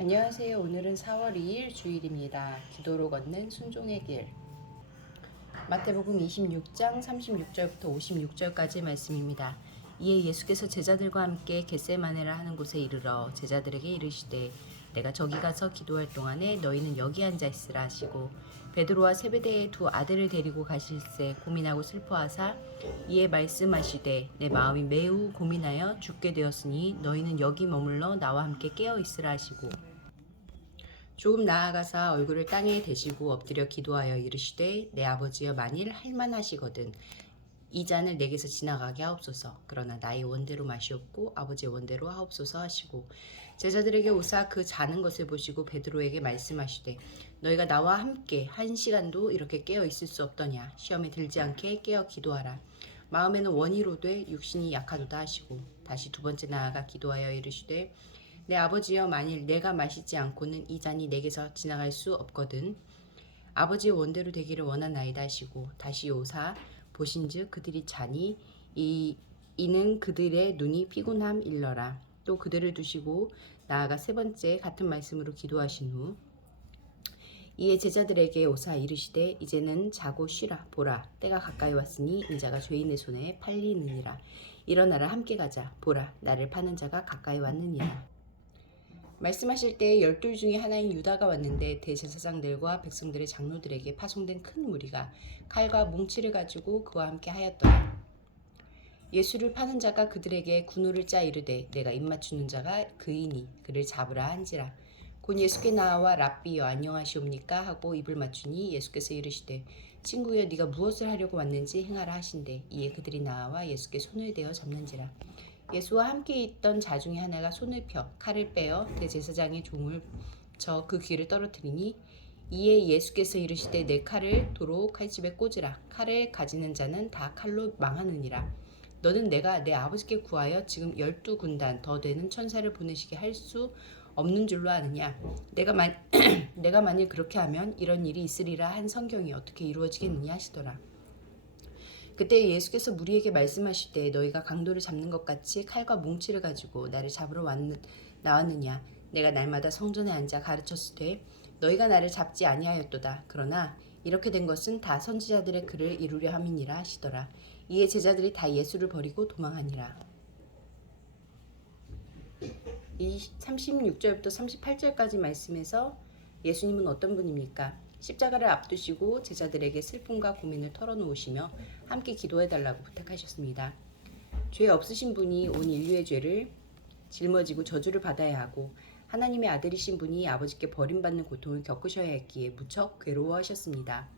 안녕하세요. 오늘은 4월 2일 주일입니다. 기도로 걷는 순종의 길. 마태복음 26장 36절부터 56절까지 말씀입니다. 이에 예수께서 제자들과 함께 겟세마네라 하는 곳에 이르러 제자들에게 이르시되 내가 저기 가서 기도할 동안에 너희는 여기 앉아 있으라 하시고 베드로와 세베대의 두 아들을 데리고 가실새 고민하고 슬퍼하사 이에 말씀하시되 내 마음이 매우 고민하여 죽게 되었으니 너희는 여기 머물러 나와 함께 깨어 있으라 하시고 조금 나아가사 얼굴을 땅에 대시고 엎드려 기도하여 이르시되 내 아버지여 만일 할만하시거든 이 잔을 내게서 지나가게 하옵소서. 그러나 나의 원대로 마시옵고 아버지의 원대로 하옵소서 하시고 제자들에게 오사 그 자는 것을 보시고 베드로에게 말씀하시되 너희가 나와 함께 1시간도 이렇게 깨어 있을 수 없더냐. 시험에 들지 않게 깨어 기도하라. 마음에는 원이로되 육신이 약하도다 하시고 다시 두 번째 나아가 기도하여 이르시되 내 아버지여 만일 내가 마시지 않고는 이 잔이 내게서 지나갈 수 없거든 아버지의 원대로 되기를 원하나이다 하시고 다시 오사 보신즉 그들이 자니 이는 그들의 눈이 피곤함 일러라. 또 그들을 두시고 나아가 세 번째 같은 말씀으로 기도하신 후 이에 제자들에게 오사 이르시되 이제는 자고 쉬라. 보라 때가 가까이 왔으니 인자가 죄인의 손에 팔리느니라. 일어나라 함께 가자. 보라 나를 파는 자가 가까이 왔느니라. 말씀하실 때 12 중에 하나인 유다가 왔는데 대제사장들과 백성들의 장로들에게 파송된 큰 무리가 칼과 뭉치를 가지고 그와 함께 하였더라. 예수를 파는 자가 그들에게 군호를 짜 이르되 내가 입맞추는 자가 그이니 그를 잡으라 한지라. 곧 예수께 나와 랍비여 안녕하시옵니까 하고 입을 맞추니 예수께서 이르시되 친구여 네가 무엇을 하려고 왔는지 행하라 하신대. 이에 그들이 나와 예수께 손을 대어 잡는지라. 예수와 함께 있던 자 중에 하나가 손을 펴 칼을 빼어 대제사장의 종을 쳐 그 귀를 떨어뜨리니 이에 예수께서 이르시되 내 칼을 도로 칼집에 꽂으라. 칼을 가지는 자는 다 칼로 망하느니라. 너는 내가 내 아버지께 구하여 지금 12군단 더 되는 천사를 보내시게 할 수 없는 줄로 아느냐. 내가 만일 그렇게 하면 이런 일이 있으리라 한 성경이 어떻게 이루어지겠느냐 하시더라. 그때 예수께서 무리에게 말씀하시되 너희가 강도를 잡는 것 같이 칼과 뭉치를 가지고 나를 잡으러 나왔느냐. 내가 날마다 성전에 앉아 가르쳤을 때 너희가 나를 잡지 아니하였도다. 그러나 이렇게 된 것은 다 선지자들의 글을 이루려 함이니라 하시더라. 이에 제자들이 다 예수를 버리고 도망하니라. 이 36절부터 38절까지 말씀에서 예수님은 어떤 분입니까? 십자가를 앞두시고 제자들에게 슬픔과 고민을 털어놓으시며 함께 기도해달라고 부탁하셨습니다. 죄 없으신 분이 온 인류의 죄를 짊어지고 저주를 받아야 하고 하나님의 아들이신 분이 아버지께 버림받는 고통을 겪으셔야 했기에 무척 괴로워하셨습니다.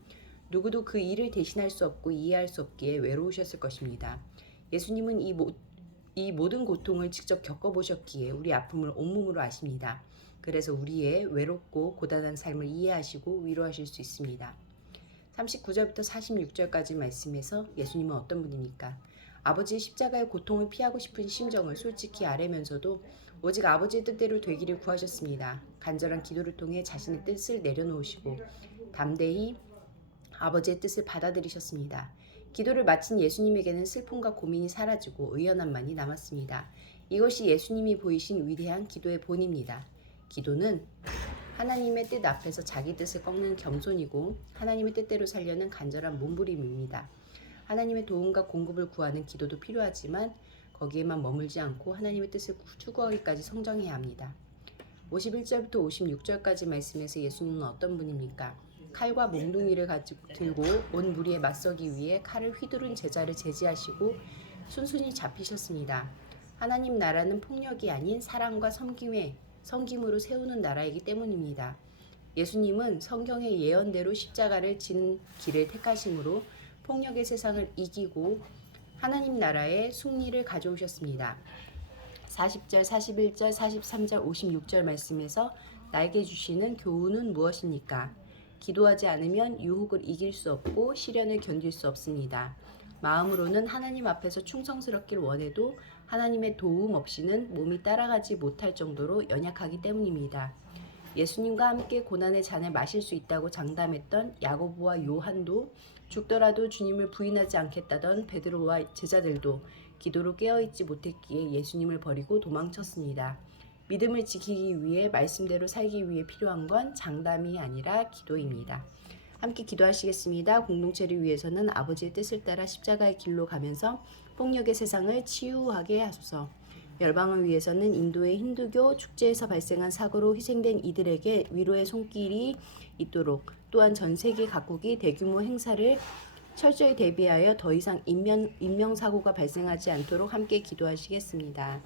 누구도 그 일을 대신할 수 없고 이해할 수 없기에 외로우셨을 것입니다. 예수님은 이 모든 고통을 직접 겪어보셨기에 우리 아픔을 온몸으로 아십니다. 그래서 우리의 외롭고 고단한 삶을 이해하시고 위로하실 수 있습니다. 39절부터 46절까지 말씀에서 예수님은 어떤 분입니까? 아버지의 십자가의 고통을 피하고 싶은 심정을 솔직히 아뢰면서도 오직 아버지의 뜻대로 되기를 구하셨습니다. 간절한 기도를 통해 자신의 뜻을 내려놓으시고 담대히 아버지의 뜻을 받아들이셨습니다. 기도를 마친 예수님에게는 슬픔과 고민이 사라지고 의연함만이 남았습니다. 이것이 예수님이 보이신 위대한 기도의 본입니다. 기도는 하나님의 뜻 앞에서 자기 뜻을 꺾는 겸손이고 하나님의 뜻대로 살려는 간절한 몸부림입니다. 하나님의 도움과 공급을 구하는 기도도 필요하지만 거기에만 머물지 않고 하나님의 뜻을 추구하기까지 성장해야 합니다. 51절부터 56절까지 말씀에서 예수님은 어떤 분입니까? 칼과 몽둥이를 들고 온 무리에 맞서기 위해 칼을 휘두른 제자를 제지하시고 순순히 잡히셨습니다. 하나님 나라는 폭력이 아닌 사랑과 섬김으로 세우는 나라이기 때문입니다. 예수님은 성경의 예언대로 십자가를 지는 길을 택하심으로 폭력의 세상을 이기고 하나님 나라의 승리를 가져오셨습니다. 40절, 41절, 43절, 56절 말씀에서 나에게 주시는 교훈은 무엇입니까? 기도하지 않으면 유혹을 이길 수 없고 시련을 견딜 수 없습니다. 마음으로는 하나님 앞에서 충성스럽길 원해도 하나님의 도움 없이는 몸이 따라가지 못할 정도로 연약하기 때문입니다. 예수님과 함께 고난의 잔을 마실 수 있다고 장담했던 야고보와 요한도 죽더라도 주님을 부인하지 않겠다던 베드로와 제자들도 기도로 깨어있지 못했기에 예수님을 버리고 도망쳤습니다. 믿음을 지키기 위해 말씀대로 살기 위해 필요한 건 장담이 아니라 기도입니다. 함께 기도하시겠습니다. 공동체를 위해서는 아버지의 뜻을 따라 십자가의 길로 가면서 폭력의 세상을 치유하게 하소서. 열방을 위해서는 인도의 힌두교 축제에서 발생한 사고로 희생된 이들에게 위로의 손길이 있도록, 또한 전 세계 각국이 대규모 행사를 철저히 대비하여 더 이상 인명사고가 발생하지 않도록 함께 기도하시겠습니다.